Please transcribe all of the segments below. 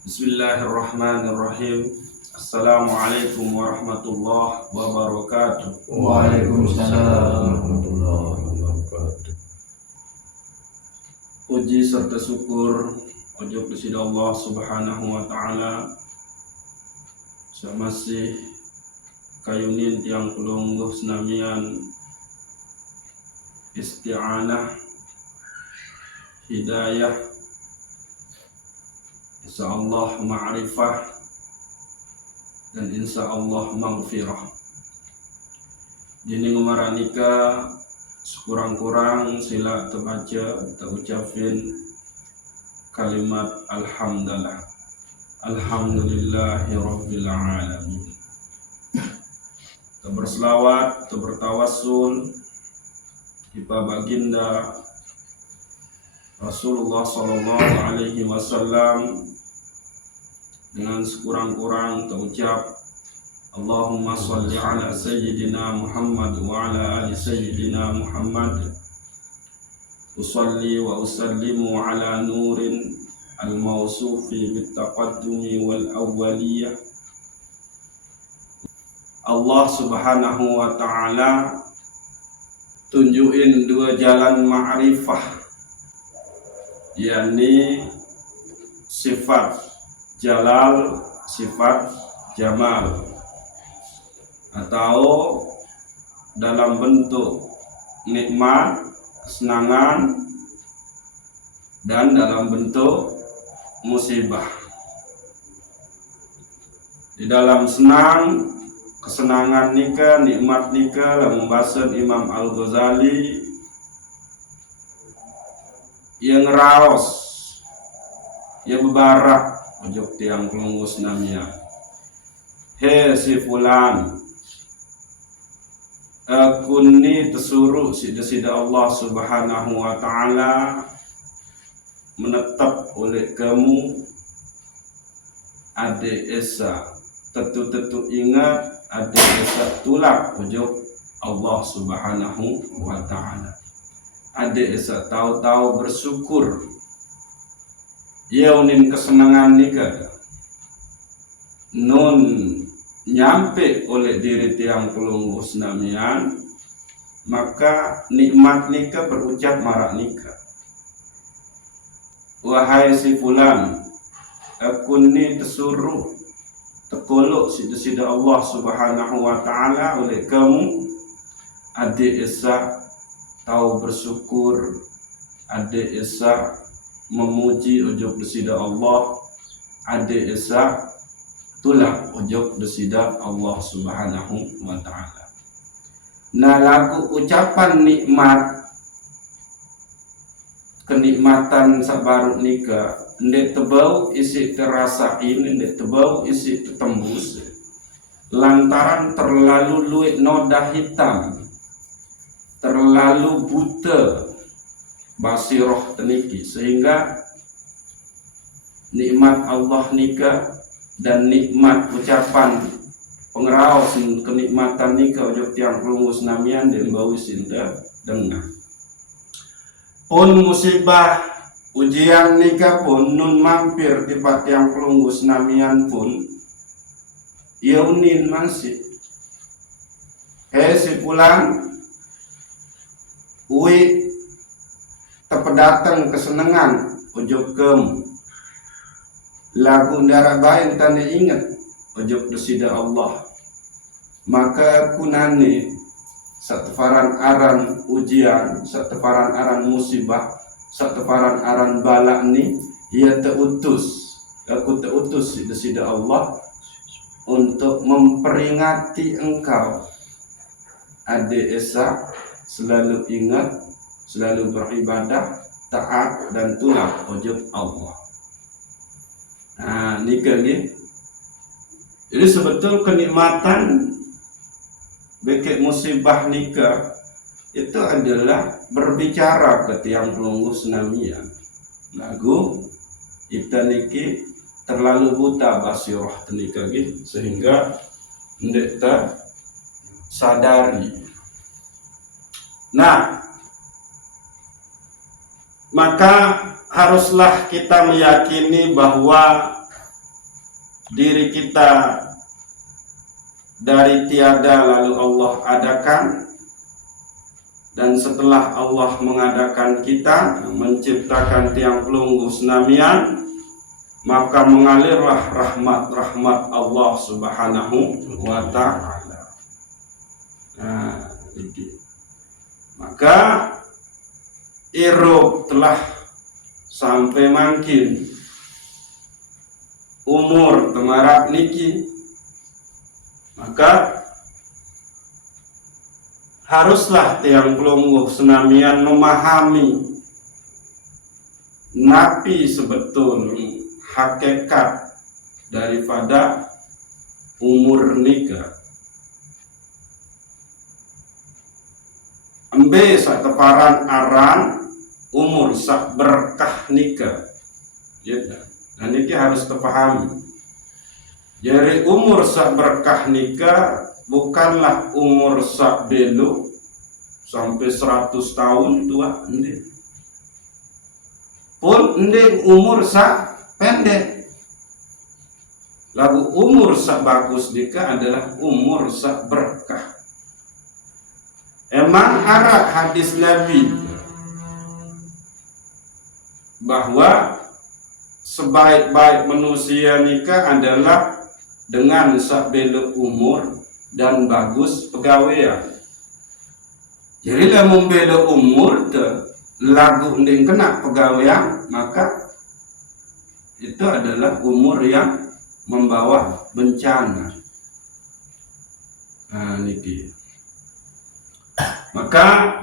Bismillahirrahmanirrahim. Assalamualaikum warahmatullahi wabarakatuh. Waalaikumsalam warahmatullahi wabarakatuh. Puji serta syukur ojok kepada Allah Subhanahu wa taala. Masih kayunin tiang pelungguh senamian isti'anah hidayah insyaallah ma'rifah dan insyaallah maghfirah. Dini ngomaranika sekurang-kurang sila terbaca terucapin kalimat alhamdulillah. Alhamdulillahi rabbil alamin. Berselawat, bertawassul kepada baginda Rasulullah sallallahu alaihi wasallam dengan sekurang-kurang terucap Allahumma salli ala sayyidina Muhammad wa ala ali sayyidina Muhammad. Usalli wa usallimu ala nurin al-mawsufi bit-taqaddumi wal awwaliyah. Allah Subhanahu wa taala tunjukin dua jalan ma'rifah, yakni sifat jalal, sifat jamal, atau dalam bentuk nikmat, kesenangan, dan dalam bentuk musibah. Di dalam senang, kesenangan nikah, nikmat nikah, dalam bahasa Imam Al-Ghazali yang raos, yang bebarak ojok tiang pelunggus namanya. He si fulan, aku ni tersuruh sida Allah Subhanahu wa taala menetap oleh kamu ade esa tetu ingat ade esa tulak ujung Allah Subhanahu wa taala. Ade esa tahu-tahu bersyukur yaunin kesenangan nikah nun nyampe oleh diri tiang pelungguh senamian, maka nikmat nikah berucap marak nikah. Wahai si fulan, aku ni tersuruh terkolok sida Allah Subhanahu wa taala oleh kamu adik esa tahu bersyukur, adik esa memuji ujub sida Allah, adik esa tulak ujub sida Allah Subhanahu wa taala. Nah, lagu ucapan nikmat, kenikmatan sabaruk nikah ndek tebau isi terasain, ndek tebau isi tertembus lantaran terlalu luit noda hitam, terlalu buta basiroh teniki, sehingga nikmat Allah nikah dan nikmat ucapan pengeraus kenikmatan nikah ujung tiang pelunggus namian dan bau sinda dengar. Pun musibah ujian nikah pun nun mampir tiba tiang pelunggus namian pun yaunin masih si pulang ui terpedatang kesenangan ujung kem lagu darah bain tanda ingat ujung desida Allah, maka kunani satefaran aran ujian, satefaran aran musibah, satefaran aran balak ni ia teutus, aku teutus desida Allah untuk memperingati engkau adik esa selalu ingat, selalu beribadah, taat dan tulak ujub Allah. Nah, nikah ni. Jadi sebetul kenikmatan bekek musibah nikah itu adalah berbicara ke tiang pelungguh senamian. Lagu kita niki terlalu buta basirah nikah gitu, sehingga ndek ta sadari. Nah, maka haruslah kita meyakini bahwa diri kita dari tiada lalu Allah adakan, dan setelah Allah mengadakan kita, menciptakan tiang pelunggu senamian, maka mengalirlah rahmat-rahmat Allah Subhanahu wa ta'ala. Nah, maka irub telah sampai makin umur temarak niki, maka haruslah tiang pelungguh senamian memahami napi sebetul hakikat daripada umur nikah. Ambe sak teparan aran umur sak berkah nikah. Ya, dan ini harus terpahami. Jadi umur sak berkah nikah bukanlah umur sak belu sampai 100 tahun tua, ending. Pun ending umur sak pendek. Lalu umur sak bagus nikah adalah umur sak berkah. Emang arah hadis Nabi bahwa sebaik-baik manusia nikah adalah dengan sak belu umur dan bagus pegawaian. Jadi lah membela umur tu lagu nding kena pegawaian, maka itu adalah umur yang membawa bencana. Nah, niki. Maka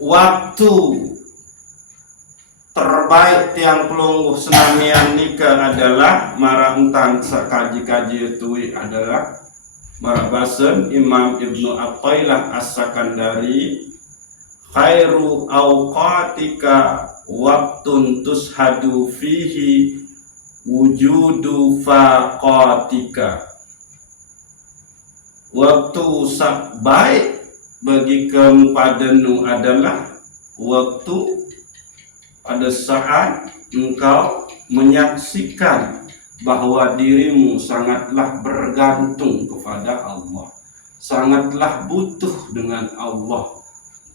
waktu terbaik tiang pelungguh senamian nikah adalah marah entang sakaji-kaji itu adalah marah basen Imam Ibnu Athaillah As-Sakandari, khairu awqatika waktun tushadu fihi wujudu faqatika. Waktu baik bagi kamu padanu adalah waktu pada saat engkau menyaksikan bahwa dirimu sangatlah bergantung kepada Allah, sangatlah butuh dengan Allah,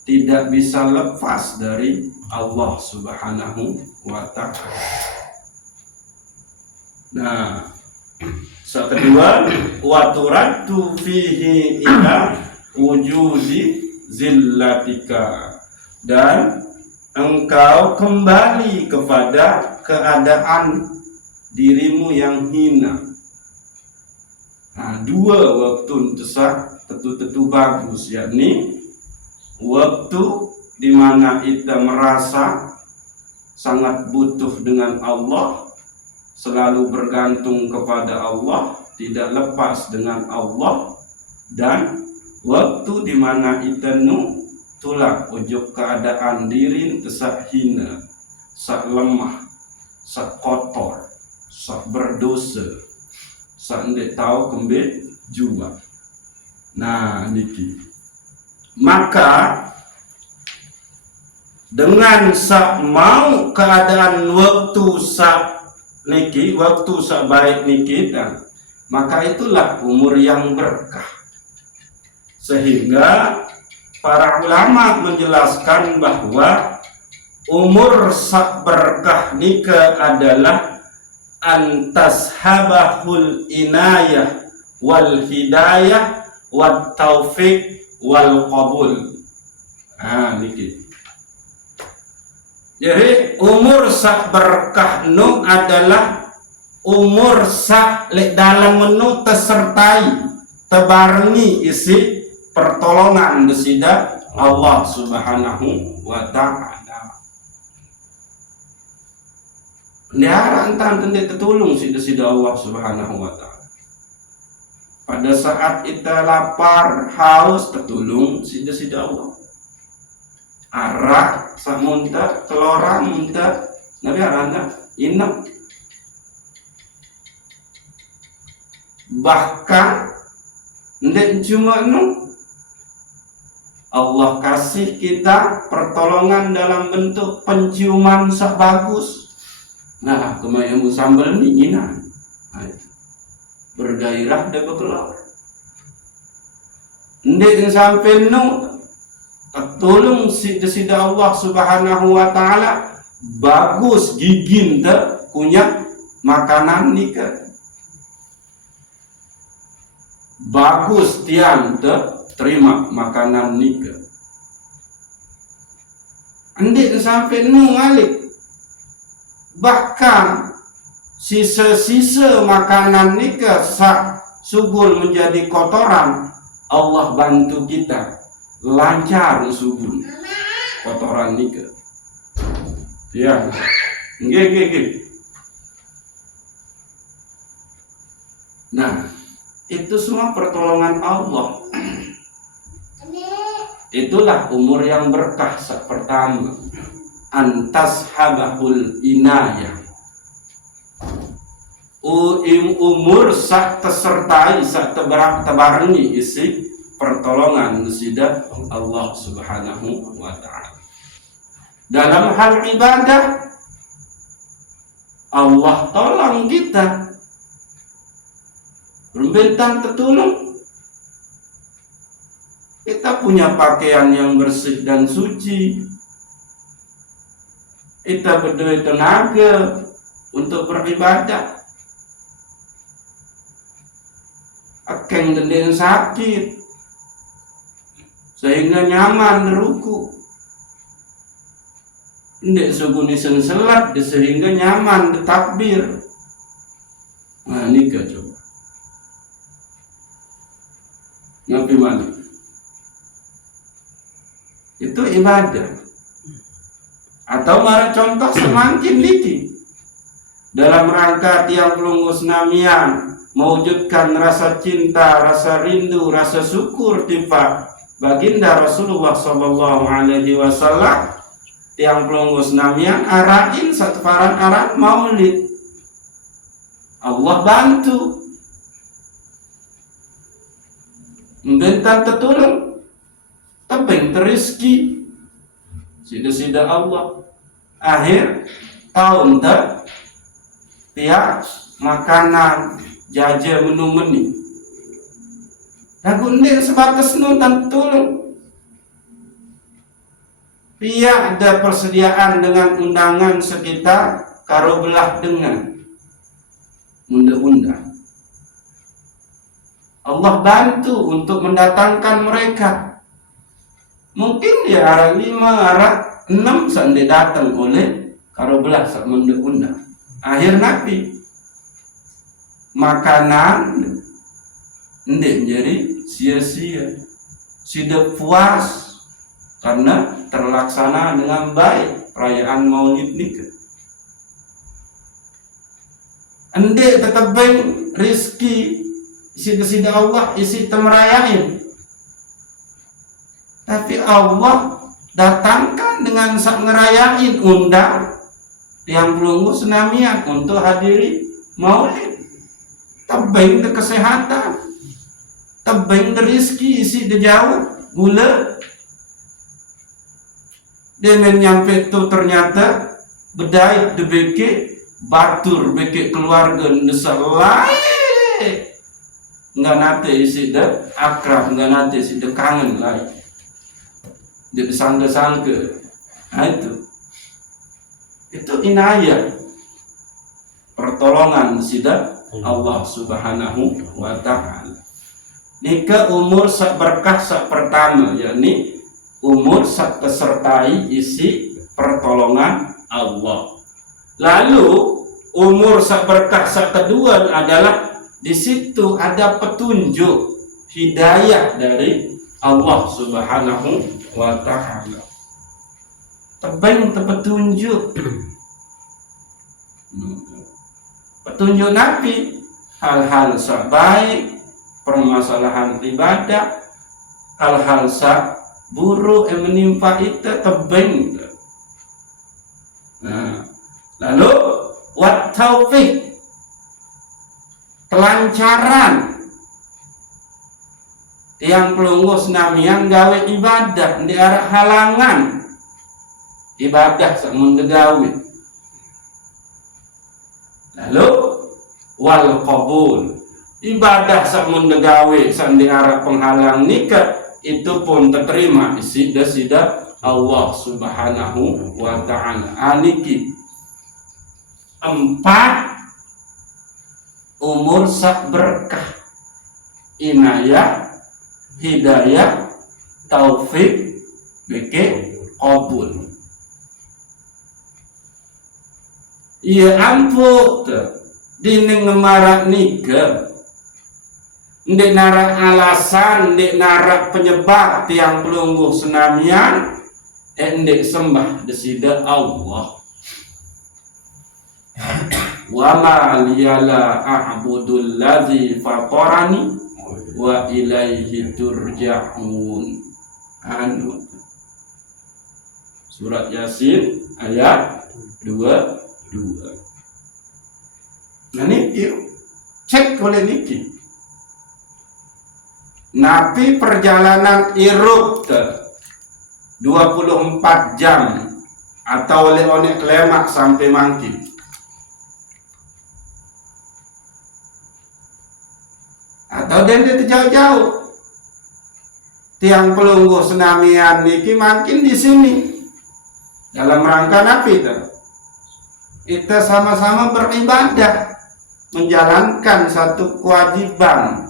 tidak bisa lepas dari Allah Subhanahu wa ta'ala. Nah, kedua, wa turaddu fihi ila wujudi zillatika, dan engkau kembali kepada keadaan dirimu yang hina. Nah, dua waktu tentu bagus, yakni waktu di mana kita merasa sangat butuh dengan Allah, selalu bergantung kepada Allah, tidak lepas dengan Allah, dan waktu di mana kita tulak ujuk keadaan diri tesak hina, sak lemah, sak kotor, sak berdosa, sak ndak tahu kembali jua. Nah, niki. Maka dengan sak mau keadaan waktu sak niki, waktu sak baik niki, dan maka itulah umur yang berkah. Sehingga para ulama menjelaskan bahwa umur sak berkah nikah adalah antashabahul inayah wal hidayah wat taufiq wal qabul. Ah, niki. Jadi umur sak berkah nu adalah umur sak lek dalam menu tersertai tebarengi isi pertolongan besida Allah Subhanahu wa ta'ala. Niara entan tende tertolong sida Allah Subhanahu wa ta'ala. Pada saat kita lapar, haus, tertolong sida Allah. Arak, samunta, telora, munta, nabi aranda, inap. Bahkan ndek cuma Allah kasih kita pertolongan dalam bentuk penciuman sak bagus. Nah, kemayamu sambal ni ina. Bergairah dan berkelor. Ndek sampai nu tolong sida Allah Subhanahu wa taala bagus gigin te punya makanan nikah. Bagus tiang te terima makanan nikah. Ndek sampai nu ngalik. Bahkan sisa-sisa makanan nikah sak subul menjadi kotoran, Allah bantu kita lancar subul kotoran nikah. Ya, nggih. Nah, itu semua pertolongan Allah. Itulah umur yang berkah pertama. Antas habahul inayah. Umur sak tersertai sak tebarengi isi pertolongan sida Allah Subhanahu wa taala. Dalam hal ibadah Allah tolong kita. Bentang tertolong. Kita punya pakaian yang bersih dan suci. Kita berdua tenaga untuk beribadah. Akeng dendeng sakit sehingga nyaman ruku. Ndek suguni selat sehingga nyaman takbir. Nah nikah coba. Ngapi mana? Itu ibadah. Atau mara contoh semakin niki dalam rangka tiang pelunggus namian mewujudkan rasa cinta, rasa rindu, rasa syukur tiba baginda Rasulullah sallallahu alaihi wasallam. Tiang pelunggus namian arahin satu faran aran maulid. Allah bantu membentang tertolong tebing teriski sida-sida Allah. Akhir tahun tiap makanan jaja menu-menu. Lagu ini sebatas nonton tolong. Pia ada persediaan dengan undangan sekitar karo belah dengan undang-undang. Allah bantu untuk mendatangkan mereka. Mungkin ya arah 5, arah 6 sampai datang oleh karo belah sak undang-undang. Akhir Nabi makanan ndek jadi sia-sia. Sudah puas karena terlaksana dengan baik perayaan Maulid nikah. Ndek tetap baik rizki sida-sida Allah isi temerayain. Tapi Allah datangkan dengan sak ngerayain undang yang pelunggus namian untuk hadiri Maulid. Tabeng de kesehatan, tabeng de rizki isi de jauh gula. Dengan nyampe itu ternyata bedai de beke batur beke keluarga nesalai. Nggak nate isi de akrab, nggak nate isi de kangen lain. Dia sangka-sangka. Nah itu inayah pertolongan sida Allah Subhanahu wa ta'ala. Nikah umur sak berkah sak pertama, yakni umur sak tersertai isi pertolongan Allah. Lalu umur sak berkah sak kedua adalah di situ ada petunjuk hidayah dari Allah Subhanahu wa ta'ala. Tebing petunjuk. Petunjuk Nabi, hal-hal baik, permasalahan ibadah, hal-hal buruk yang menimpa itu tebing. Nah, lalu wat taufik, kelancaran yang pelunggus namian gawe ibadah di arah halangan ibadah semun gawe. Lalu wal qabul. Ibadah samun degawe sandi arah penghalang nikah itu pun terterima sida Allah Subhanahu wa ta'ala. Aniki 4 umur sak berkah, inayah, hidayah, taufik, beke qabul. Iya ampun dining ngemarak nikah ndek narak alasan, ndek narak penyebab tiang pelungguh senamian, ndek sembah desida Allah. Wa ma liyala a'budul ladzi fatarani wa ilaihi turja'un. Anu Surat Yasin ayat 22. Nah niki cek oleh niki Nabi perjalanan iruk 24 jam atau oleh onek lemak sampai mangki. Atau dia jauh-jauh. Tiang pelungguh senamian niki makin di sini dalam rangka Nabi kita sama-sama beribadah, menjalankan satu kewajiban,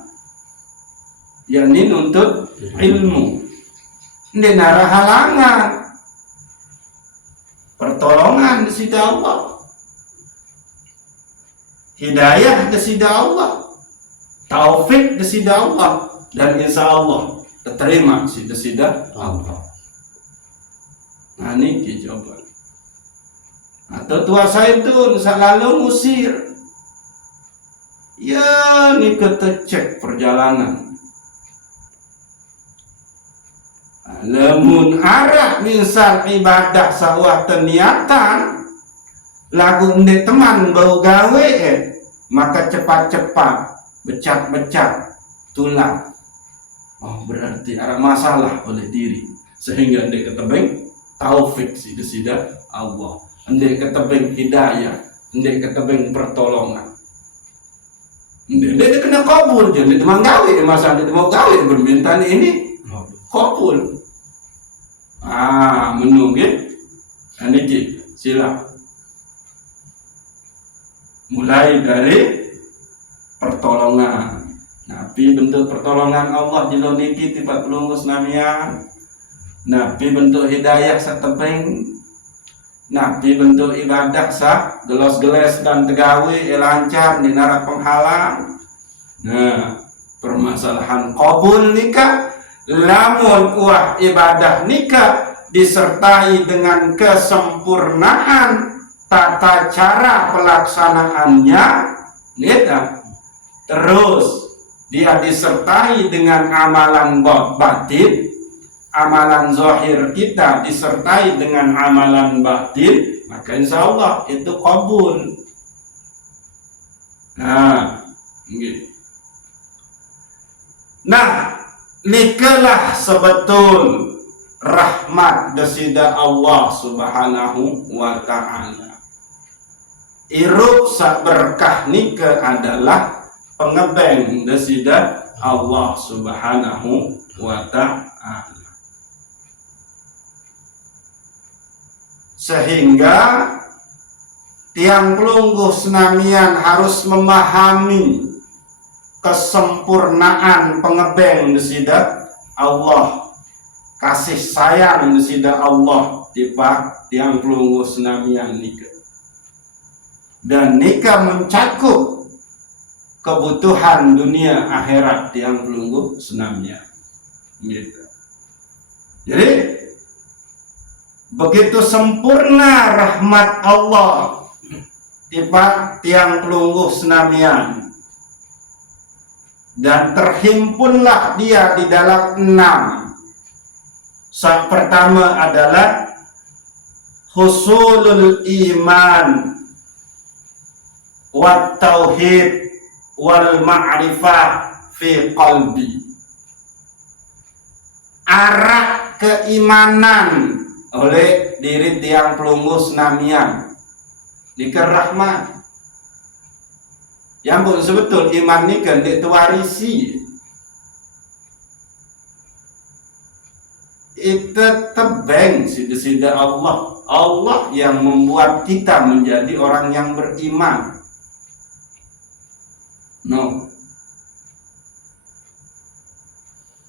yakni nuntut ilmu. Ini nara halangan, pertolongan desida Allah, hidayah desida Allah, taufik desida Allah, dan insya Allah terima desida Allah. Nah ini jawaban. Atau tua saya itu selalu ngusir. Ya ini kita cek perjalanan. Lamun arah misal ibadah sawah teniatan lagu ndek teman bau gawe maka cepat-cepat becat-becat tulang. Oh berarti ada masalah oleh diri sehingga ndek ketebeng taufik desida Allah, ndek ketebeng hidayah, ndek ketebeng pertolongan, ndek kena kabul je ndek teman gawe masa ndek mau gawe bermintaan ini kabul. Menunggu niki sila mulai dari pertolongan Nabi, bentuk pertolongan Allah di niki tiba pelunggus namian. Nabi bentuk hidayah satebeng, Nabi bentuk ibadah sa gelos-geles dan tegawe lancar di narak penghalang. Nah permasalahan qabul nikah, lamun uah ibadah nikah disertai dengan kesempurnaan tata cara pelaksanaannya, gitu. Terus dia disertai dengan amalan batin, amalan zahir kita disertai dengan amalan batin, maka insya Allah itu qabul. Nah, gitu. Nah, nikalah sebetul rahmat desida Allah Subhanahu wa ta'ala. Irup sak berkah nikah adalah pengebeng desida Allah Subhanahu wa ta'ala. Sehingga tiang pelungguh senamian harus memahami kesempurnaan pengebeng desida Allah, kasih sayang desida Allah tipak tiang pelungguh senamian nikah. Dan nikah mencakup kebutuhan dunia akhirat tiang pelungguh senamian. Gitu. Jadi begitu sempurna rahmat Allah tipak tiang pelungguh senamian. Dan terhimpunlah dia di dalam 6. Yang pertama adalah husulul iman wat tauhid wal ma'rifah fi qalbi. Arah keimanan oleh diri tiang pelungguh senamian nikah rahmat. Yang pun sebetul iman ni kan dia warisi. Itu tebeng sida Allah. Allah yang membuat kita menjadi orang yang beriman. No.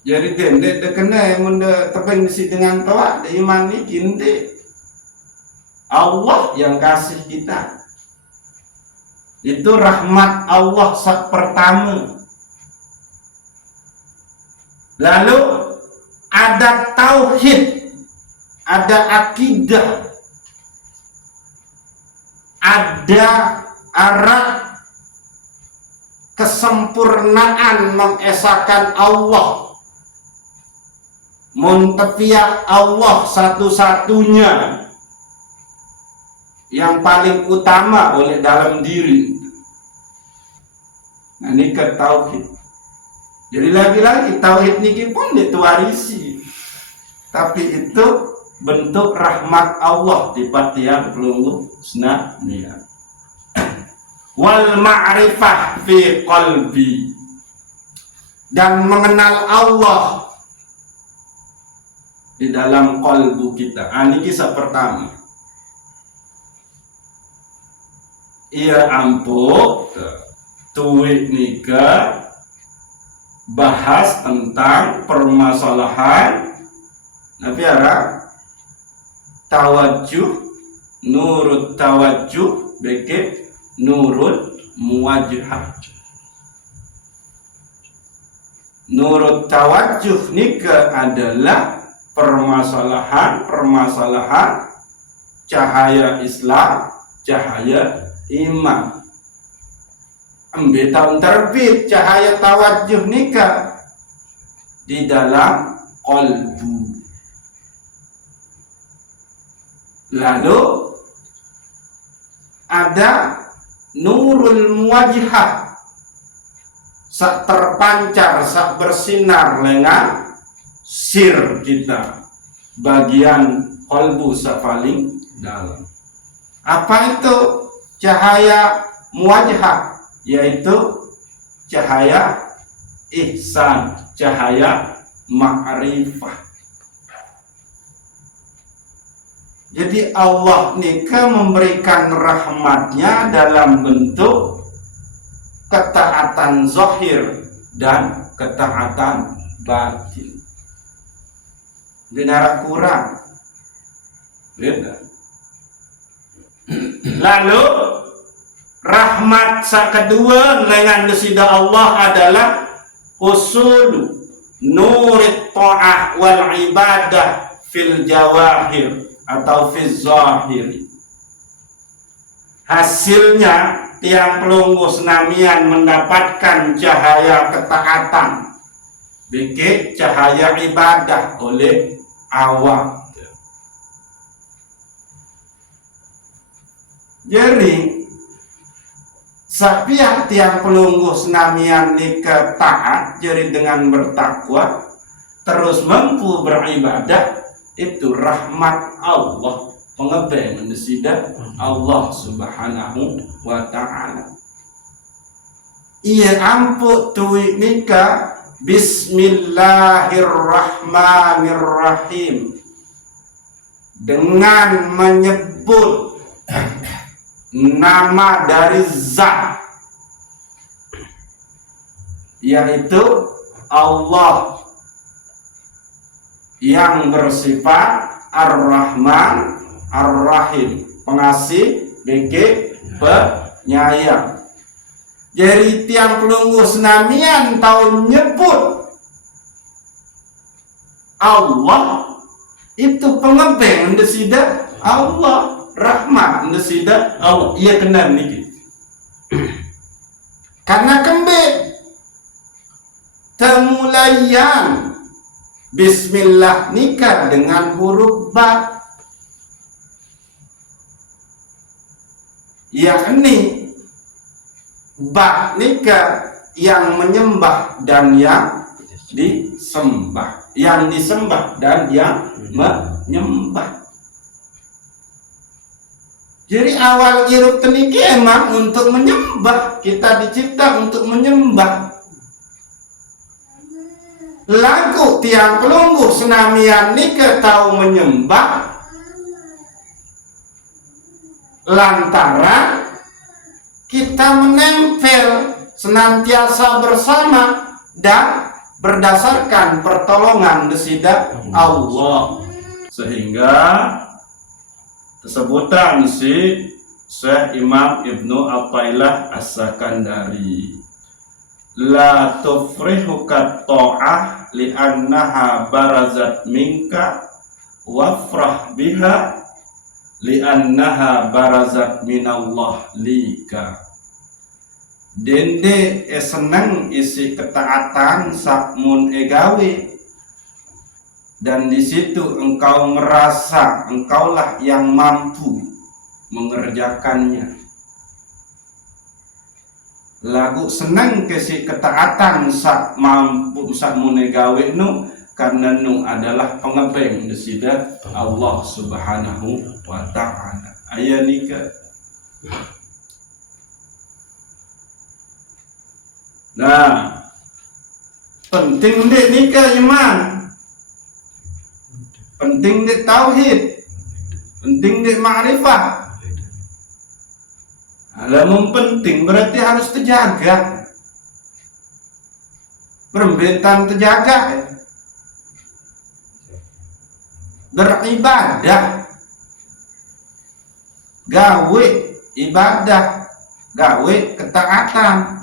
Jadi dia kena munda tebeng si dengan toa iman ni kinde. Allah yang kasih kita. Itu rahmat Allah pertama. Lalu ada tauhid, ada akidah, ada arah kesempurnaan mengesahkan Allah, muntafiat Allah satu-satunya yang paling utama oleh dalam diri. Nah, ini ke tauhid. Jadi lagi-lagi tauhid niki pun dituarisi. Tapi itu bentuk rahmat Allah di patian pelunggu senamia. Wal ma'rifah fi qalbi. Dan mengenal Allah di dalam kalbu kita. Ini kisah pertama. Ia ampun tuwik nikah bahas tentang permasalahan nabi ara tawajuh nurut tawajuh beke nurut muwajhah. Nurut tawajuh nikah adalah permasalahan cahaya Islam, cahaya iman. Ambil tahun terbit cahaya tawajuh nikah di dalam qalbu. Lalu ada nurul muwajhah, sak terpancar, sak bersinar dengan sir kita, bagian qalbu sak paling dalam. Apa itu cahaya muwajhah? Yaitu cahaya ihsan, cahaya ma'rifah. Jadi Allah nikah memberikan rahmatnya dalam bentuk ketaatan zahir dan ketaatan batin. Benar kurang. Beda. Lalu rahmat kedua dengan desida Allah adalah usul nurit ta'ah wal ibadah fil jawahir atau fil zahir. Hasilnya tiang pelunggu senamian mendapatkan cahaya ketaatan, beke cahaya ibadah oleh awam. Jadi sapiah tiang pelunggu senamian nikah taat, jadi dengan bertakwa terus mampu beribadah, itu rahmat Allah, pengebeng mendesida Allah subhanahu wa ta'ala. Ia ampuk tuik nikah bismillahirrahmanirrahim, dengan menyebut nama dari zat, yaitu Allah yang bersifat Ar-Rahman Ar-Rahim, pengasih beke penyayang. Jadi tiang pelunggu senamian tahu nyebut Allah itu pengebeng desida Allah, rahmat desida Allah. Ia kena niki. Karena kembe temulayan bismillah nikah dengan huruf ba, yakni ba nikah yang menyembah dan yang disembah, yang disembah dan yang menyembah. Jadi awal hirup teniki emang untuk menyembah. Kita dicipta untuk menyembah. Lagu tiang pelungguh senamian nika tahu menyembah lantaran kita menempel senantiasa bersama dan berdasarkan pertolongan desida Allah, sehingga tesebutan si Syekh Imam Ibnu Athaillah As-Sakandari, la tufrihuka ta'ah li'annaha barazat minka wafrah biha li'annaha barazat minallah lika. Dende seneng isi ketaatan sakmun egawe, dan di situ engkau merasa engkaulah yang mampu mengerjakannya. Lagu senang kesi ketaatan sak mampu sak munegawe nu, karena nu adalah pengebeng desida Allah Subhanahu wa ta'ala. Aya nika. Nah, penting dek nika iman, penting dek tauhid, penting dek ma'rifah. Lamun penting berarti harus terjaga. Perbentan terjaga. Beribadah. Gawe ibadah, gawe ketaatan.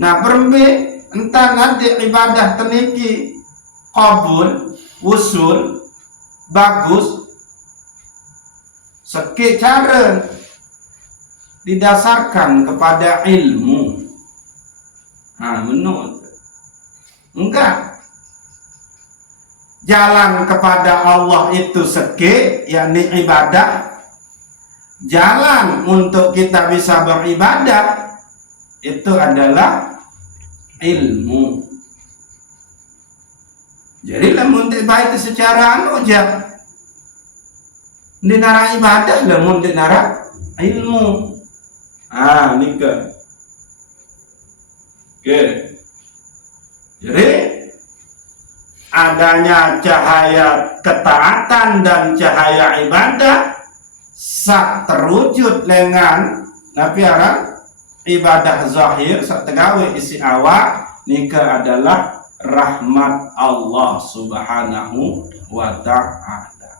Nah, entah nanti ibadah teniki qabul, wusul, bagus. Seki cara didasarkan kepada ilmu. Nah, menurut enggak. Jalan kepada Allah itu seki, yakni ibadah. Jalan untuk kita bisa beribadah itu adalah ilmu. Jadi lamun baik secara anu aja. Dinara ibadah lamun dinara ilmu. Nika. Oke. Jadi adanya cahaya ketaatan dan cahaya ibadah sak terwujud dengan napiara ibadah zahir sak tegawe isi awak nika adalah rahmat Allah Subhanahu wa ta'ala.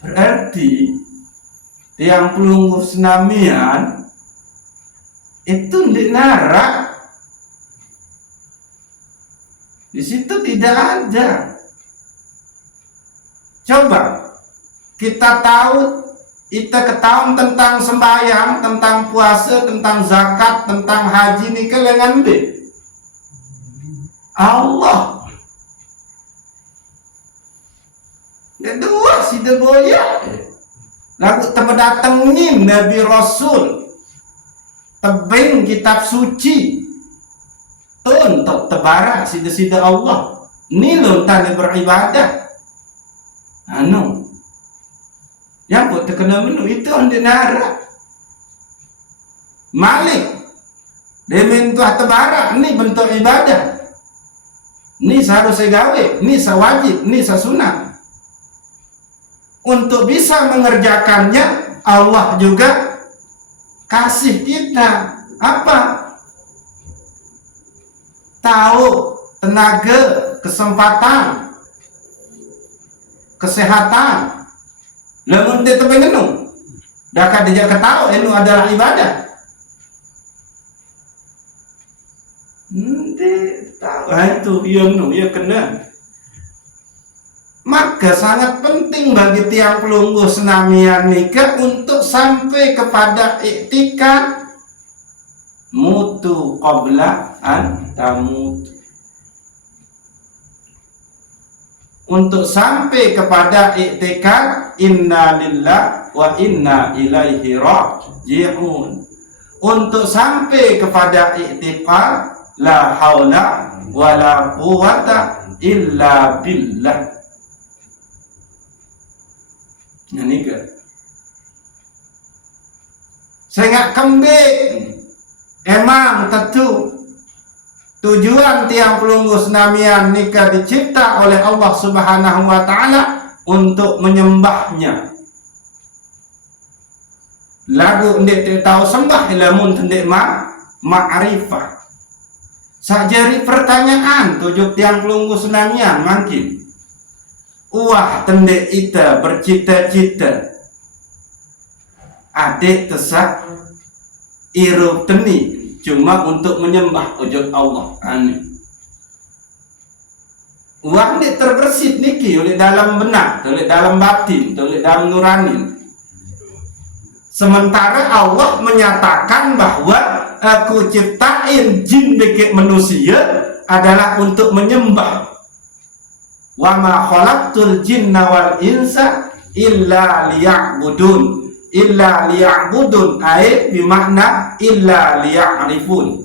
Berarti tiang pelungguh senamian itu di neraka. Di situ tidak ada. Coba kita ketahui tentang sembahyang, tentang puasa, tentang zakat, tentang haji ini kelengan be. Allah. Kedua si deboya. Lagu terdatengin Nabi Rasul. Tebing kitab suci. Untuk tebarak sida-sida Allah. Nilun tanda beribadah. Yang pun terkena menu itu anda nara. Malik. Dia minta tebarak. Ini bentuk ibadah. Ini seharusnya gawe. Ini sewajib. Ini sesunat. Untuk bisa mengerjakannya, Allah juga kasih kita apa? Tahu, tenaga, kesempatan, kesehatan. Lamun dia terpengen, dah dia ketahu itu adalah ibadah. Dia tahu itu ia kena. Maka sangat penting bagi tiang pelungguh senamian nikah untuk sampai kepada iktikad mutu qabla an tamut. Untuk sampai kepada iktikad inna lillah wa inna ilaihi raji'un. Untuk sampai kepada iktikad la haula wa la quwwata illa billah. Nah nika. Saya nggak kembing. Emang tentu tujuan tiang pelunggus namian nikah dicipta oleh Allah Subhanahu wa Ta'ala untuk menyembahnya. Lagu ndek tahu sembah ilamun tendek ma'rifah. Sajari pertanyaan tujuh tiang pelunggus namian makin. Wah tendek ita bercita-cita adik tesak irup teni cuma untuk menyembah ojok Allah aneh. Uang ni terbersit niki oleh dalam benak, oleh dalam batin, oleh dalam nurani. Sementara Allah menyatakan bahwa aku ciptain jin bagi manusia adalah untuk menyembah. Wa ma khalaqtul jinna wal insa illa liya'budun. Illa liya'budun ay bermakna illa liya'rifun.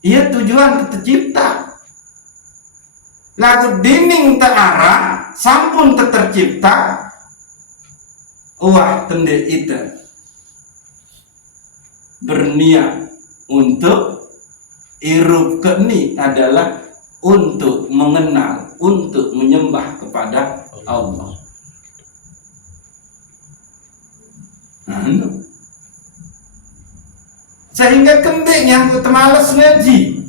Ia tujuan tercipta. Lagu dinding terarah sampun tercipta. Wah tende itu berniat untuk irup keni adalah untuk mengenal, untuk menyembah kepada Allah. Nah, sehingga kembing yang malas ngaji.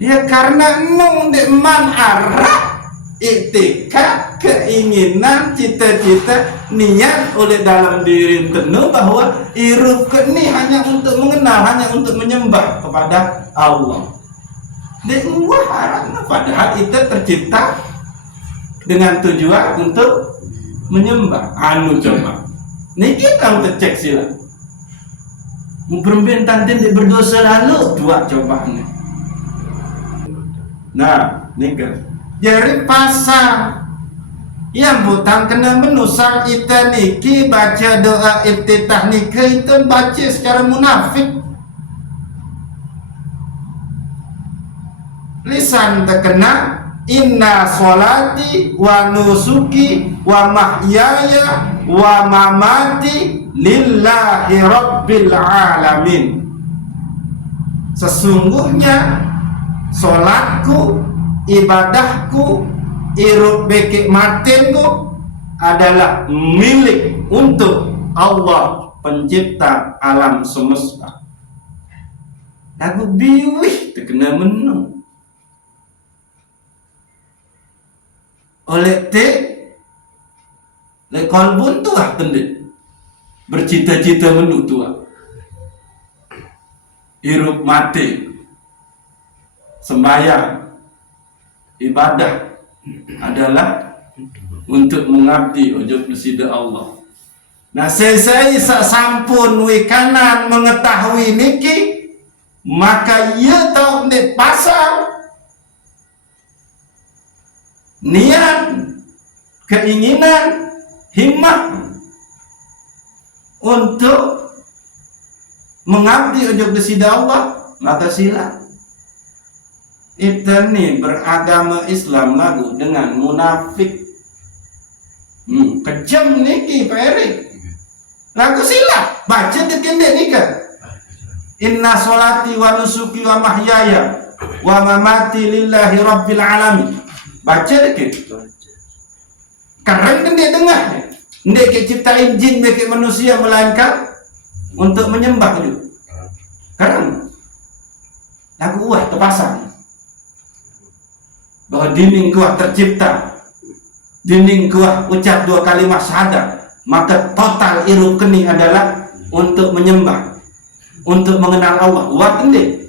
Ya karena nung dek man arah iktikad keinginan cita-cita niat oleh dalam diri penuh bahwa irup ini hanya untuk mengenal, hanya untuk menyembah kepada Allah. Dek harapnya padahal itu tercipta dengan tujuan untuk menyembah. Anu coba niki kamu tercek sila memperbentan tidak berdosa lalu dua coba nih. Nah nikah jadi pasang yang butang kena menusang ita niki baca doa iftitah nikah itu baca secara munafik. Lisan terkena inna sholati wa nusuki wa mahyaya wa mamati lillahi rabbil alamin. Sesungguhnya sholatku, ibadahku, irup bekik matinku adalah milik untuk Allah pencipta alam semesta. Aku biwih terkena menung oleh lekol buntu tendek bercita-cita menu tua irup mati sembahyang ibadah adalah untuk mengabdi ojok besida Allah. Nah saya sampun wikanan mengetahui niki maka ia tahu nek pasal niat, keinginan, himmah untuk mengabdi ojok besida Allah, maka sila kita ni beragama Islam lagu dengan munafik. Kejam niki Pak Erik. Lagu sila baca dekendek nikah. Inna sholati wa nusuki wa mahyaya wa mamati lillahi rabbil alamin. Baca deket. Keren kan dia dengar. Ndek ke ciptain jin bagi manusia melainkan untuk menyembah itu. Keren. Lagu wah terpasang. Bahwa dinding kuah tercipta. Dinding kuah ucap dua kalimat syahadat. Maka total irup kening adalah untuk menyembah. Untuk mengenal Allah. Wah tendek.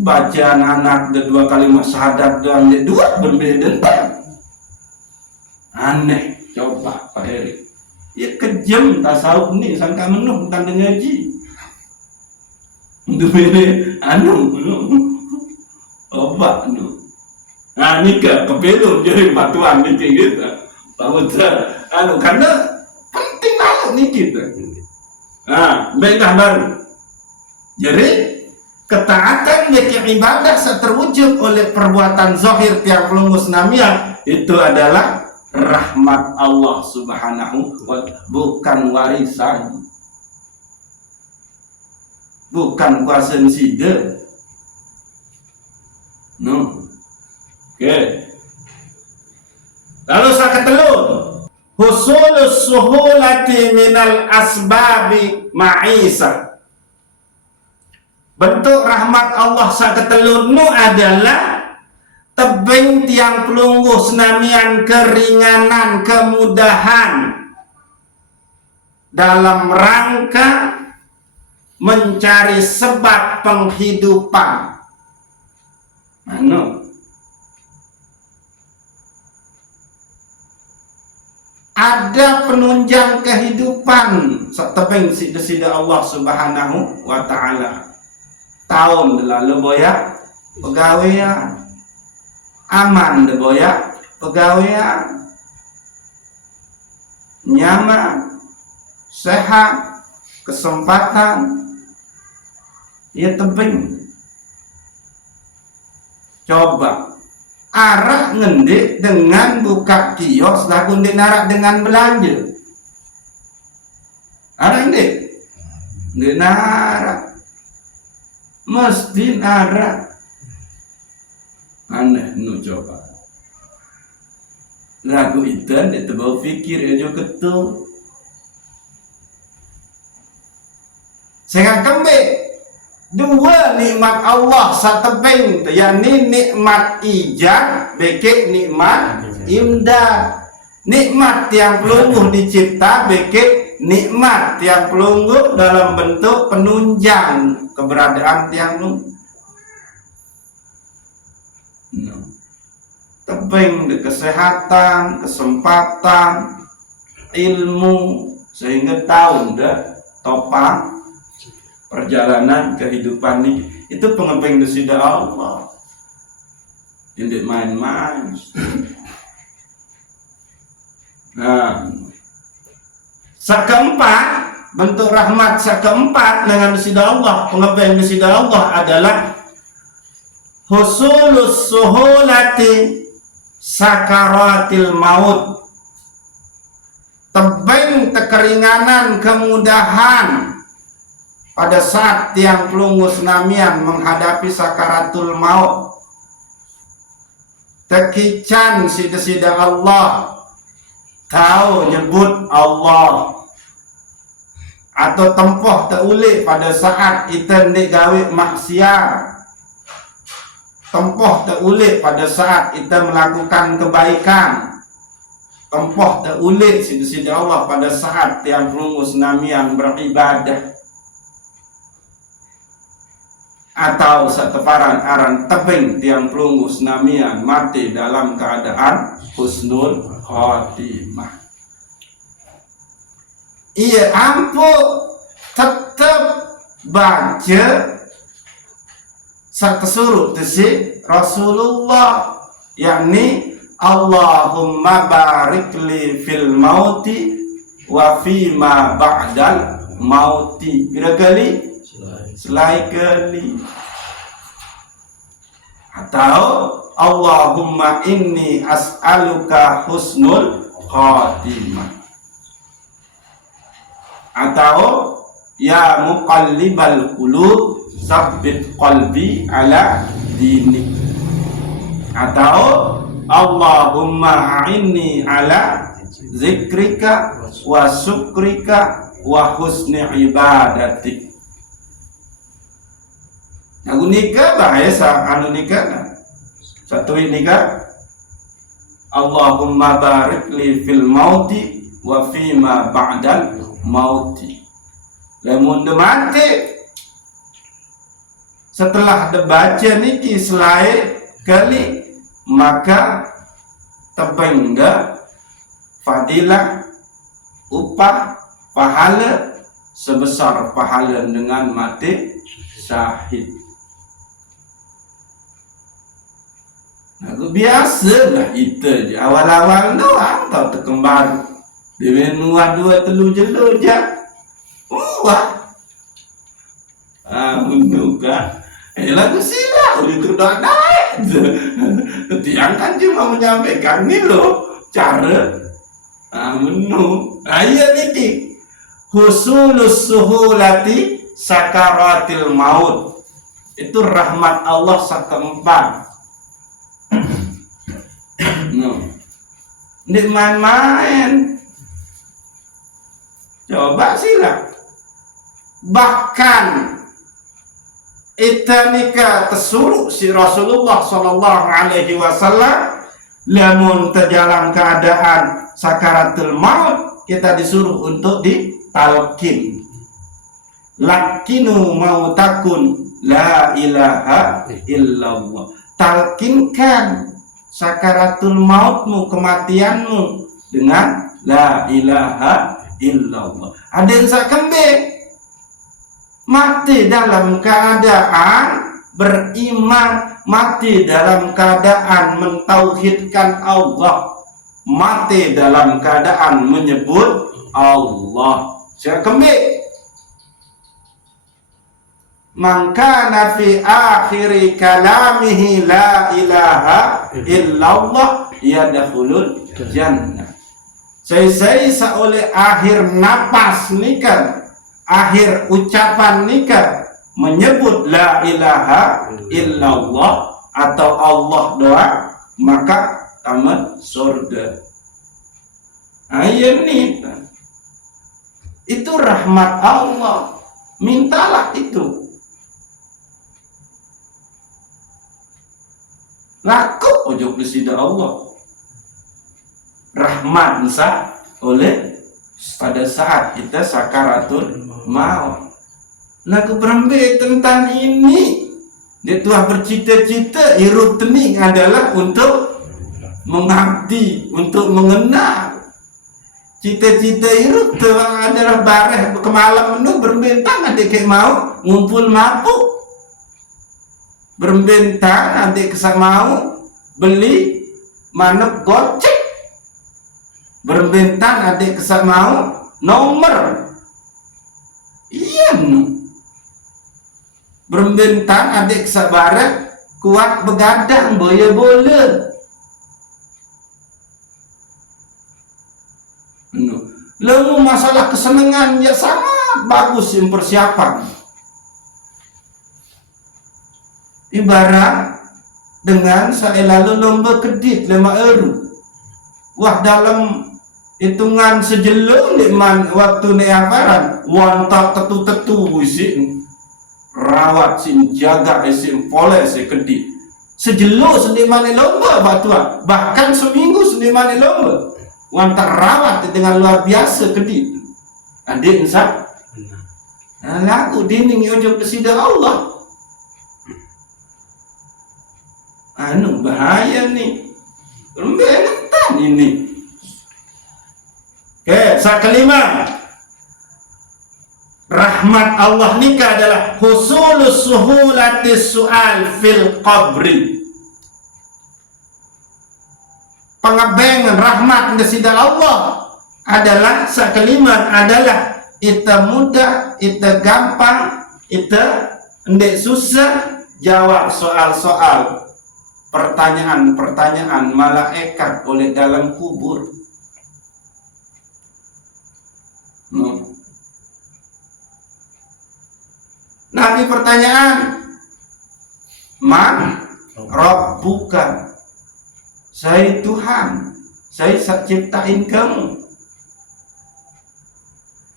Baca anak dua kalimat syahadat dan dua berbeda. Aneh, coba Pak Erik. Ya kejam tasawuf ni sangka menuh tanda ngaji. Untuk ini obat anu. Nah nikah kebelum jadi batuan nikah gitu. Tahu tak? Anu karena penting banget nih kita. Nah, baiklah baru. Jadi ketaatan bagi ibadah terwujud oleh perbuatan zahir tiang pelungus namian, itu adalah rahmat Allah subhanahu wa ta'ala, bukan warisan, bukan kuasa sida. No. Oke. Lalu saya ketelur, husulus suhulati minal asbabi ma'isa. Bentuk rahmat Allah sa ketelurnu adalah tebing tiang pelungguh senamian keringanan, kemudahan dalam rangka mencari sebab penghidupan. Anu, ada penunjang kehidupan setebing sida Allah subhanahu wa ta'ala. Tahun lalu boya pegawaian aman de boya pegawaian nyaman sehat kesempatan ya tebing. Coba arah ngendik dengan buka kios lagu narak dengan belanja. Arah ngendik narak mesti narak. Aneh nu coba. Lagu itu bau fikir aja ketul. Saya kembali dua nikmat Allah sateping, yakni nikmat ijab beke nikmat imdad. Nikmat yang pelungguh dicipta beke nikmat yang pelungguh dalam bentuk penunjang keberadaan tiang pelungguh. No. Tebing di kesehatan, kesempatan, ilmu, sehingga tahun dah topang perjalanan kehidupan ini itu pengeping desida Allah. Ini main-main. Nah, sekeempat bentuk rahmat sekeempat dengan desida Allah, pengeping desida Allah adalah husulus suhulati sakaratil maut. Tebing kekeringanan, kemudahan pada saat tiang pelungguh senamian menghadapi sakaratul maut. Tekican sida Allah, tahu nyebut Allah, atau tempoh teulih pada saat iten digawe maksiat, tempoh teulih pada saat kita melakukan kebaikan, tempoh teulih sida Allah pada saat tiang pelungguh senamian beribadah, atau seteparan aran tebing tiang pelungguh senamian mati dalam keadaan husnul khotimah. Iya ampun tetap baca satu suruh tesi Rasulullah, yakni Allahumma barik li fil mauti wa fima ba'dal mauti. Berapa kali? Selai kali. Atau Allahumma inni as'aluka husnul khatimah. Atau ya muqallibal qulub sabbit qalbi ala dinik. Atau Allahumma a'inni ala zikrika wa syukrika wa husni ibadatik. Aku nikah bahasa anu nikah satu nikah Allahumma barik li fil mauti wa fima ba'dal mauti. Lamun de mati setelah dibaca niki selai kali, maka tebengga fadilah upah pahala sebesar pahala dengan mati syahid. Aku biasa lah itu je awal-awal doang tau terkembar di menua dua telu jelo je wah untuk kan lagu sila itu dah naik. Tiang kan cuma menyampaikan nih loh cara menu. Ayat ini husulus suhulati sakaratil maut. Itu rahmat Allah sekeempat. No. Ini main-main. Coba sila. Bahkan itanika tersuruh si Rasulullah sallallahu alaihi wasallam lamun dalam keadaan sakaratul maut kita disuruh untuk ditalkin. Lakinu mautakum la ilaha illallah. Talkinkan sakaratul mautmu, kematianmu dengan la ilaha illallah. Ada yang sakembe mati dalam keadaan beriman, mati dalam keadaan mentauhidkan Allah, mati dalam keadaan menyebut Allah. Sakembe maka nafi akhiri kalamihi la ilaha illallah yadkhulul jannah. Saya oleh akhir napas nikah, akhir ucapan nikah menyebut la ilaha illallah atau Allah doa, maka tamat surga. Ayat ini itu rahmat Allah. Mintalah itu. Laku ojo besida Allah. Rahmat nisa oleh pada saat kita sakaratul maut. Nah keberembe tentang ini dia telah bercita-cita hirup tening adalah untuk mengabdi, untuk mengenal. Cita-cita hirup telah adalah bareh kemalam itu berbentang adik kayak mau ngumpul mabuk. Berbentang nanti kesak mau beli manuk gocek. Berbentang nanti kesak mau nomor. Iya nu. Berbentang adik kesak barat kuat begadang boya bola. Lalu masalah kesenangan ya sangat bagus yang persiapan. Ibarat dengan saya lalu lomba kedit lema eru. Wah dalam hitungan sejelung man waktu neaparan wantak tetu-tetu isi rawat sim jaga sim pole si kedit. Sejelo seniman lomba batuan, bahkan seminggu seniman lomba. Wantak rawat dengan luar biasa kedit. Adik insya. Nah, lagu dinding ojo kesida Allah. Anu bahaya nih. Rembetan ini. Oke, yang kelima. Rahmat Allah nikah adalah husulus suhulatis su'al fil qabri. Pengebengan rahmat desida Allah adalah sekeliman adalah ita mudah, ita gampang, ita ndek susah jawab soal-soal pertanyaan-pertanyaan malaikat oleh dalam kubur. Nabi pertanyaan, man rabbuka? Saya Tuhan, saya ciptain kamu.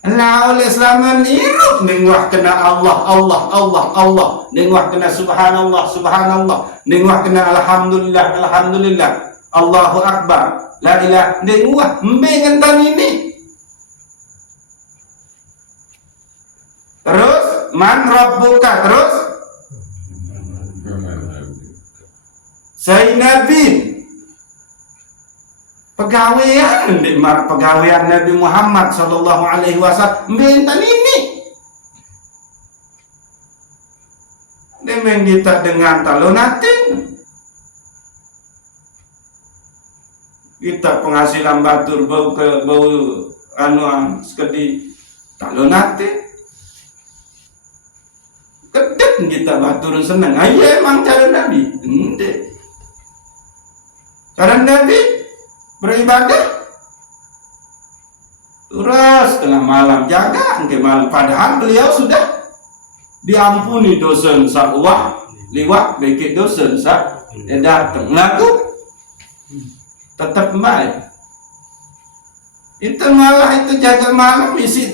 Lah oleh selama hirup nengwah kena Allah, Allah, Allah, Allah, nengwah kena subhanallah, subhanallah, nengwah kena alhamdulillah, alhamdulillah, Allahu akbar, la ilaha, nengwah mbengan tan ini. Terus man rabbuka, terus saya Nabi. Pegawaian pegawaian Nabi Muhammad sallallahu alaihi wasallam bentan ini. Demeng kita dengan talonatin. Kita penghasilan batur bau anuan sekedi talonatin. Kedek kita baturun senang. Iya emang cara Nabi. Cara Nabi beribadah terus tengah malam jaga ke malam, padahal beliau sudah diampuni dosen sakwah liwat bekik dosen sak datang lagu tetap baik. Itu malah itu jaga malam isi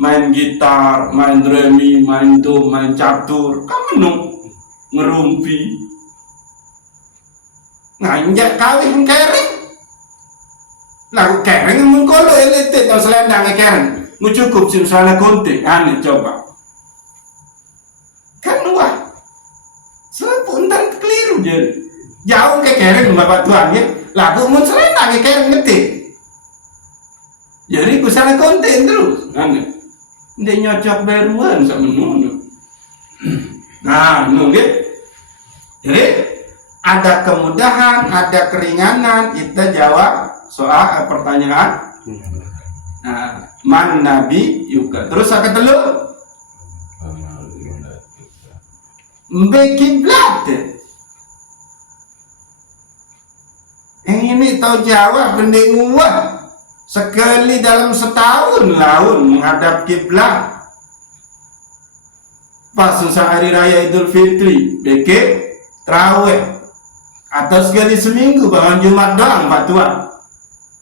main gitar, main remi, main dum, main catur, kamu ngerumpi, nganjak kawin kering, lagu kering mengkolo elitit atau selendang kering, ngucukup simsana konti, aneh coba, kan wah, sepuntan keliru jadi, jauh ke kering bapak tuan ya, lagu mun selendang kering ngetik, jadi kusana konti terus, aneh. Dia nyocok beruan sama nunu. Nah, nunggu. Jadi ada kemudahan, ada keringanan. Kita jawab soal pertanyaan. Nah, man nabi juga. Terus akan telu. Bekiblat. Ini tahu jawab pendenguah. Sekali dalam setahun laun menghadap kiblat. Pas susah hari raya Idul Fitri, beke terawih. Atau sekali seminggu bangun Jumat doang Pak Tuan.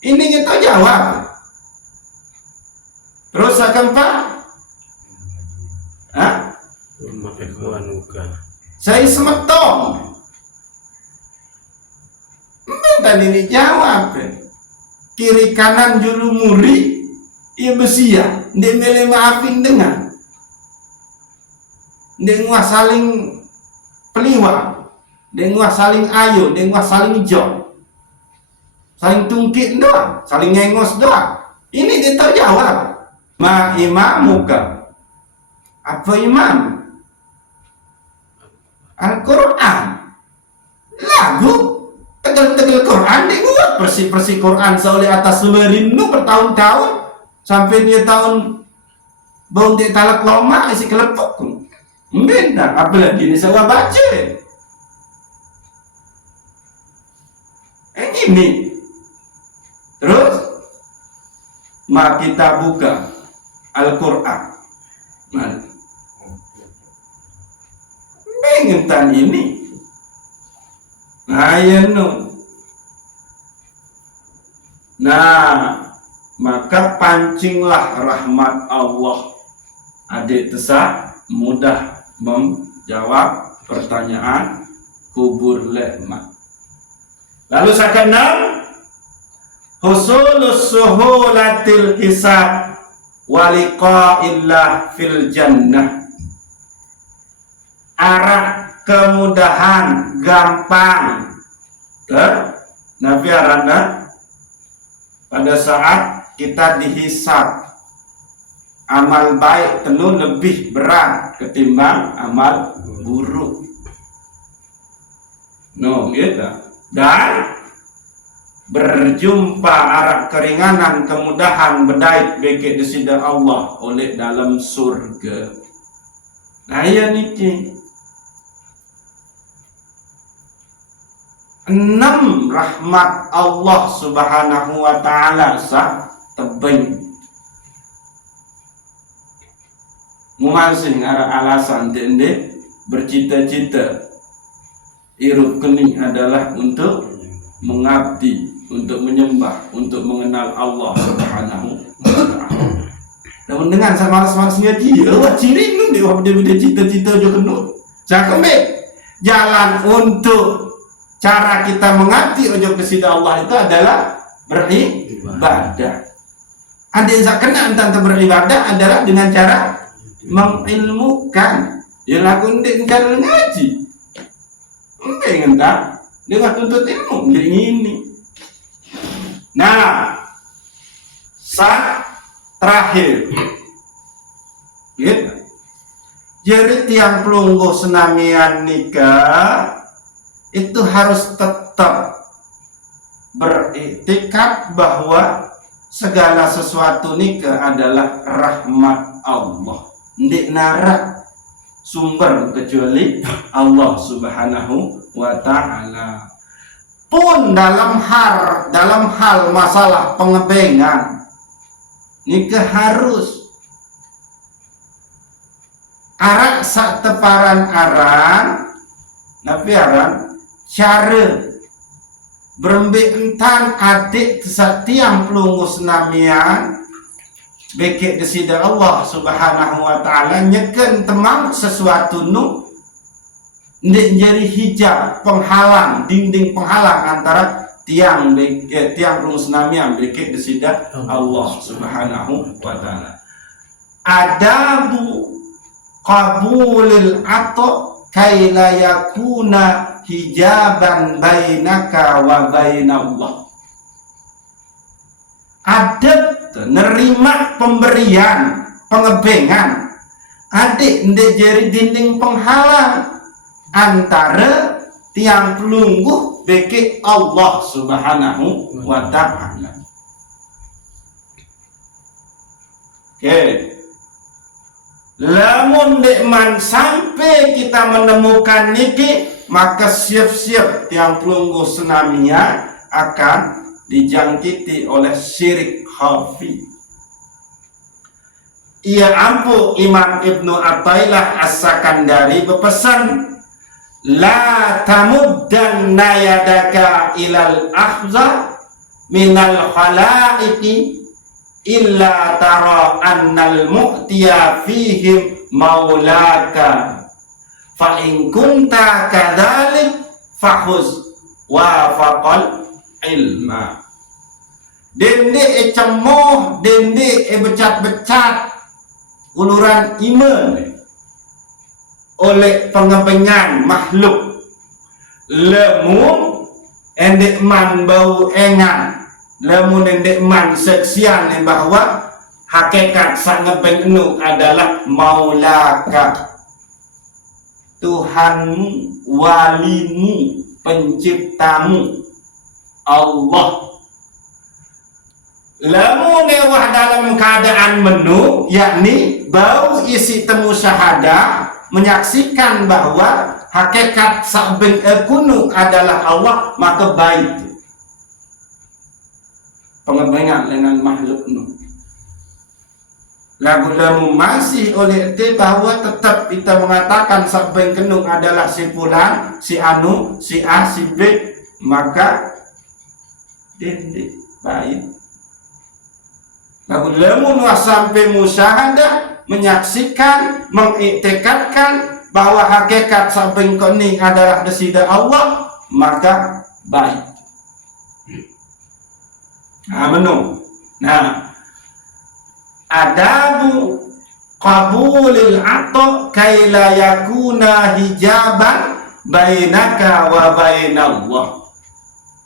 Ini kita jawab. Terus akan Pak? Hah? Saya semetong. Tadi ini jawab. Kiri kanan julu muri, ia besia, dia mele maafin dengan, dia nguah saling peliwat, dia nguah saling ayo, dia nguah saling jom, saling tungkit doang, saling ngengos doang. Ini dia tahu jawab. Ma imamuka, apa imam? Al-Quran, lagu. Tegel-tegel Quran dia nguat persi Quran seoleh atas semerinu bertahun-tahun sampai dia tahun bau dia talak loma isi kelepuk benda apalagi ini saya baca ini terus mari kita buka Al-Quran pengentan ini. Nah, maka pancinglah rahmat Allah. Adik Tesa mudah menjawab pertanyaan kubur lekmat. Lalu sekenal husulus suhulatil hisab waliqa'illah fil jannah. Arah kemudahan, gampang Nabi Aranda pada saat kita dihisab amal baik tentu lebih berat ketimbang amal buruk gitu. Dan berjumpa arah keringanan kemudahan bedait beke desida Allah oleh dalam surga. Nah ya niki 6 rahmat Allah subhanahu wa ta'ala sah tebing mumasing arah alasan dende bercita-cita irup kening adalah untuk mengabdi, untuk menyembah, untuk mengenal Allah subhanahu wa ta'ala. Namun dengan sama malas-malasnya dia wah ciri nu dia cita-cita jo kenut cakeme jalan untuk cara kita mengabdi ojo kesida Allah itu adalah beribadah. Ada yang saya kenal tentang beribadah adalah dengan cara mengilmukan. Ya lakukan dengan ngaji. Pengen tak? Dengan tuntut ilmu jadi ini. Nah, saat terakhir, gitu. Jadi tiang pelunggu senamian nikah itu harus tetap beriktikad bahwa segala sesuatu nikah adalah rahmat Allah. Ndik narak sumber kecuali Allah Subhanahu wa ta'ala. Pun dalam hal masalah pengebengan nikah harus arak sak teparan aran napi aran cara berembik entan adik tiang pelungus namian bekek desida Allah Subhanahu wa ta'ala nyeken temang sesuatu nu ndik jadi hijab penghalang dinding penghalang antara tiang pelungus namian bekek desida Allah Subhanahu wa ta'ala. Adabu qabulil ato kaila yakuna hijaban bainaka wa bainallah. Adab nerima pemberian pengebengan adik ndek jadi dinding penghalang antara tiang pelungguh beki Allah Subhanahu wa ta'ala. Oke. Lamun dekman sampai kita menemukan niki, maka siap-siap tiang pelungguh senamia akan dijangkiti oleh syirik khafi. Ia ampu Imam Ibnu Athaillah As-Sakandari berpesan, la tamuddanna yadaka ilal ahza minal khalaiqi illa tara annal mu'tiya fihim maulaka fa in kunta kadzalik fahuz wa faqal ilma. Dende cemoh, dende becat-becat uluran iman oleh pengepengan makhluk lemun endek man bau engan lamun endek man seksian bahwa hakikat sangat penuh adalah maulaka, Tuhanmu, walimu, penciptamu Allah. Lamun ewah dalam keadaan menu, yakni bau isi temu syahadah menyaksikan bahwa hakikat sabeng kunu adalah Allah, maka baik pengembangan dengan makhluk nu. Lagu masih oleh itu bahwa tetap kita mengatakan sabeng kenung adalah si fulan, si anu, si A, si B, maka dende baik. Lagu sampai musyahadah menyaksikan, mengiktikadkan bahwa hakikat sabeng kening adalah desida Allah, maka baik. Nah, adabu qabulil ato kaila yakuna hijaban bainaka wa bainallah.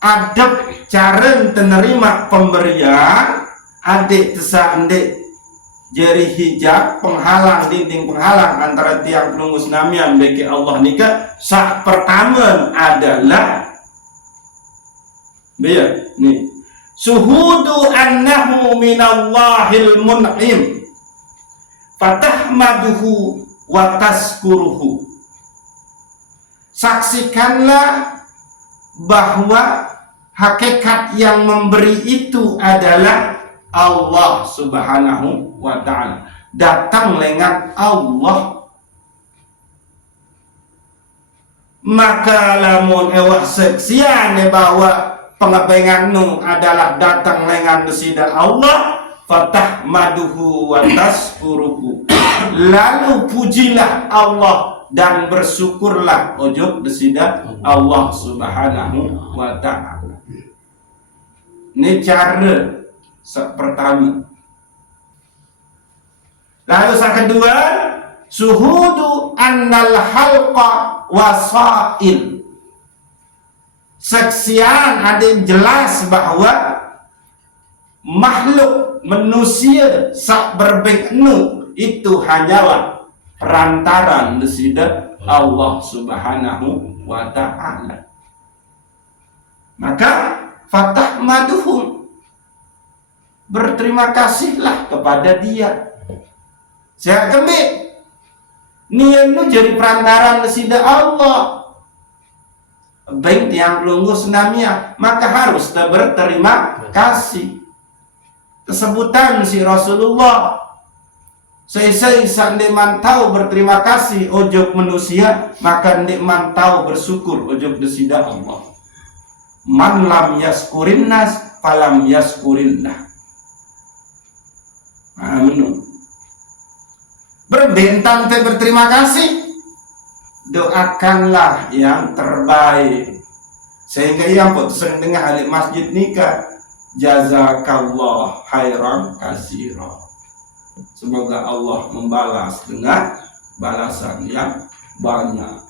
Adab cara menerima pemberian adik tesandik jari hijab penghalang dinding penghalang antara tiang penunggu senamian bagi Allah nikah. Sak pertama adalah biar nih suhudu annahu minallahil mun'im fatahmaduhu wa taskuruhu. Saksikanlah bahwa hakikat yang memberi itu adalah Allah Subhanahu wa ta'ala. Datang lengan Allah, maka lamun ewah seksian bahwa pengepenganmu adalah datang lengan desida Allah, fatahmaduhu wa taskuruhu. Lalu pujilah Allah dan bersyukurlah ojo desida Allah Subhanahu wa ta'ala. Ini cara pertama. Lalu yang kedua, suhudu annal halqa wasail. Saksian ada yang jelas bahwa makhluk manusia sak berbeknu itu hanyalah perantaran desida Allah Subhanahu wa ta'ala. Maka fatahmaduhum, berterima kasihlah kepada dia. Saya kembali Nian nu jadi perantaran sida Allah. Baik tiang pelunggu senamnya, maka harus berterima kasih. Kesebutan si Rasulullah Saya sande mantau berterima kasih ojok manusia, maka ndek mantau bersyukur ojok desida Allah. Man lam yaskurin nas falam yaskurillah. Amin. Berbentang teh berterima kasih, doakanlah yang terbaik. Sehingga yang putusan dengan ahli masjid nikah, jazakallah khairan kasira. Semoga Allah membalas dengan balasan yang banyak.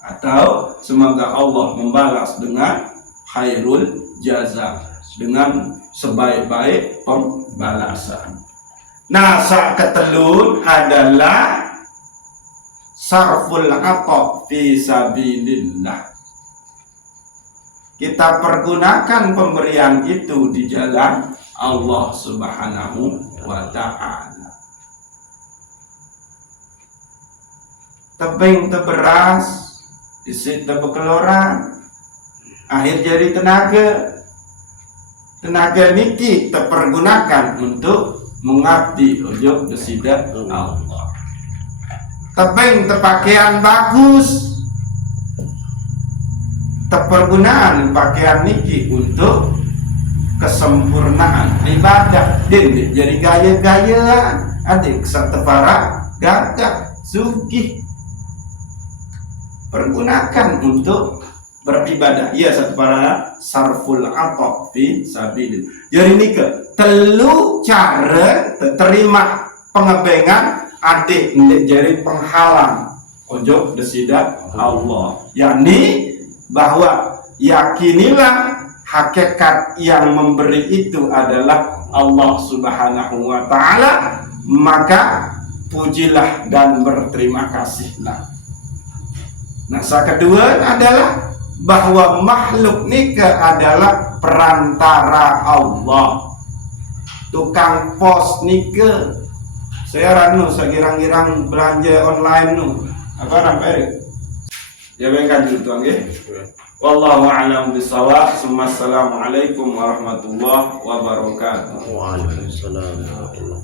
Atau semoga Allah membalas dengan khairul jaza, dengan sebaik-baik pembalasan. Nah, sak ketelun adalah sarful ata fi sabilillah. Kita pergunakan pemberian itu di jalan Allah Subhanahu wa ta'ala. Tebing teberas, isi tebekeloran, akhir jadi tenaga niki terpergunakan untuk mengabdi ojok desida Allah. Tebing terpakaian bagus, terpergunaan pakaian niki untuk kesempurnaan ibadah. Den jadi gaya-gayaan adik satepara gagah sugih, pergunakan untuk beribadah. Iya, satepara sarful ata fi sabilillah. Jadi niki telu cara terima pengebengan adik jadi penghalang ojok desida Allah, yakni bahwa yakinilah hakikat yang memberi itu adalah Allah Subhanahu wa ta'ala, maka pujilah dan berterima kasihlah. Nah, yang kedua adalah bahwa makhluk nikah adalah perantara Allah. Tukang pos nikah, saya ranu sekirang-kirang belanja online nu apa namanya? Ya bengkan jutuang ya. Wallahu a'lam bishawab. Assalamualaikum warahmatullahi wabarakatuh. Waalaikumsalam warahmatullahi wabarakatuh.